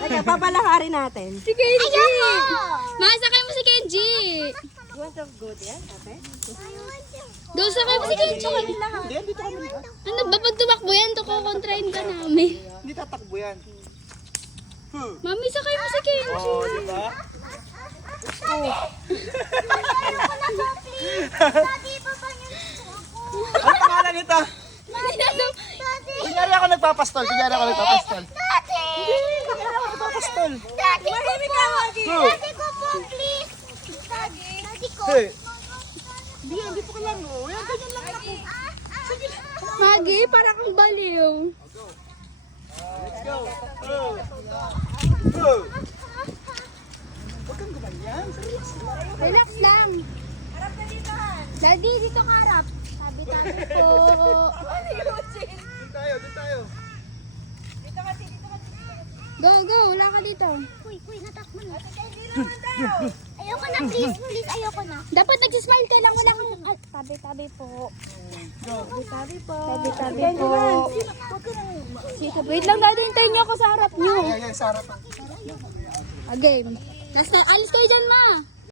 Kaya papalaharin natin. Si Kenji! Masakay mo si Kenji! You want to go there, ate? Doon sakay mo si Kenji! Hindi, dito kami. Ano ba pag tumakbo yan, kukontrain ka namin. Hindi tatakbo yan. Mami, sakay mo si Kenji! Oo, di ba? Ano pangalan nito? Kunyari ako nagpapastol. Nagpapastol. Hey. Hindi po kailangan mo. Yan, ganyan lang ako. Magi, para kang baliw. Let's go. Go. Huwag kang gumanyan. Relax lang. Daddy, dito ka harap. Sabi po. Doon tayo. Go, go. Wala ka dito. Uy, natakbo na. Ayoko na, please, ayoko na. Dapat nagsismile ka lang. Wala kang... Ay, tabi-tabi po. Tabi po. Tabi-tabi po. Wait lang, daddy. Hintayin niyo ako sa harap niyo. Yan, sa harapan. Game. Alis kayo dyan, ma.